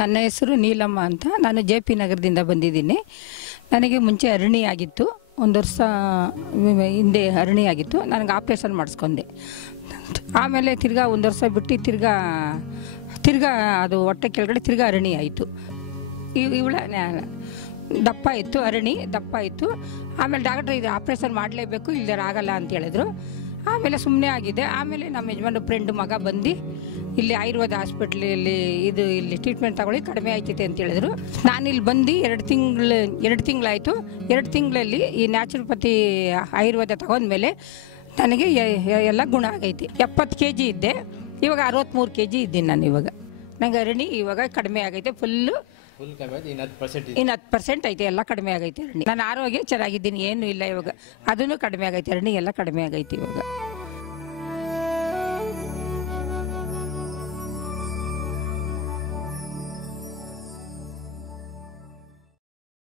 ನನ್ನ ಹೆಸರು ನೀಲಮ್ಮ ಅಂತ. ನಾನು JP ನಗರದಿಂದ ಬಂದಿದ್ದೀನಿ. ನನಗೆ ಮುಂಚೆ ಹರ್ನಿ ಆಗಿತ್ತು, 1 ವರ್ಷ ಹಿಂದೆ ಹರ್ನಿ ಆಗಿತ್ತು. ನನಗೆ ಆಪ್ರೇಷನ್ ಮಾಡಿಸ್ಕೊಂಡೆ. ಆಮೇಲೆ ತಿರ್ಗಾ 1 ವರ್ಷ ಬಿಟ್ಟು ತಿರ್ಗಾ ಅದು ಹೊಟ್ಟೆ ಕೆಳಗಡೆ ತಿರ್ಗಾ ಹರ್ನಿ ಆಯಿತು. ಇವಳ ದಪ್ಪ ಇತ್ತು, ಹರ್ನಿ ದಪ್ಪ ಇತ್ತು. ಆಮೇಲೆ ಡಾಕ್ಟ್ರ್ ಇದು ಆಪ್ರೇಷನ್ ಮಾಡಲೇಬೇಕು, ಇಲ್ಲದೆ ಆಗಲ್ಲ ಅಂತ ಹೇಳಿದ್ರು. ಆಮೇಲೆ ಸುಮ್ಮನೆ ಆಗಿದೆ. ಆಮೇಲೆ ನಮ್ಮ ಯಜಮಾನ ಫ್ರೆಂಡ್ ಮಗ ಬಂದು ಇಲ್ಲಿ ಆಯುರ್ವೇದ ಹಾಸ್ಪಿಟ್ಲಲ್ಲಿ ಇಲ್ಲಿ ಟ್ರೀಟ್ಮೆಂಟ್ ತಗೊಳ್ಳಿ, ಕಡಿಮೆ ಆಯ್ತೈತೆ ಅಂತ ಹೇಳಿದ್ರು. ನಾನಿಲ್ಲಿ ಬಂದು 2 ತಿಂಗಳಾಯಿತು. 2 ತಿಂಗಳಲ್ಲಿ ಈ ನ್ಯಾಚುರೋಪತಿ ಆಯುರ್ವೇದ ತಗೊಂಡ್ಮೇಲೆ ನನಗೆ ಎಲ್ಲ ಗುಣ ಆಗೈತಿ. 70 kg ಇದ್ದೆ, ಇವಾಗ 63 kg ಇದ್ದೀನಿ ನಾನು. ಇವಾಗ ನಂಗೆ ಹರ್ನಿ ಇವಾಗ ಕಡಿಮೆ ಆಗೈತೆ. ಇನ್ನು 10% ಐತೆ, ಎಲ್ಲ ಕಡಿಮೆ ಆಗೈತೆ ಹರ್ನಿ. ನಾನು ಆರೋಗ್ಯ ಚೆನ್ನಾಗಿದ್ದೀನಿ, ಏನೂ ಇಲ್ಲ ಇವಾಗ. ಅದನ್ನು ಕಡಿಮೆ ಆಗೈತೆ, ಹರ್ನಿ ಎಲ್ಲ ಕಡಿಮೆ ಆಗೈತೆ ಇವಾಗ.